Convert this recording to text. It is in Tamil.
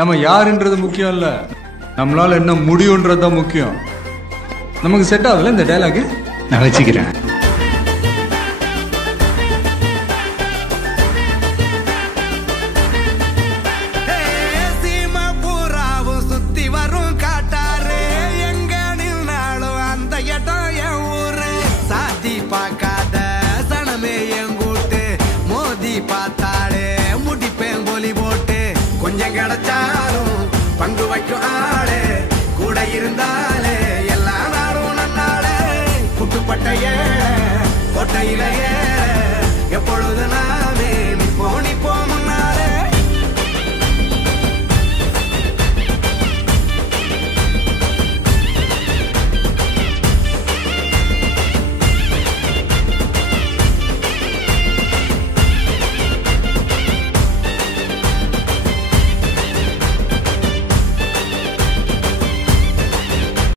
நம்ம யாருன்றது முக்கியம் இல்ல, நம்மளால என்ன முடியும்ன்றது தான் முக்கியம். நமக்கு செட் ஆகல இந்த டயலாக், நான் வச்சுக்கிறேன். பார்த்தாலே முடிப்பேன் போலி போட்டு கொஞ்சம் கிடைச்சாலும் பங்கு வைக்கும் ஆளே கூட இருந்தாலே எல்லா நாளும் நன்னாளே குட்டுப்பட்ட ஏழை கோட்டையில ஏழை எப்பொழுது நாமே நிப்போம்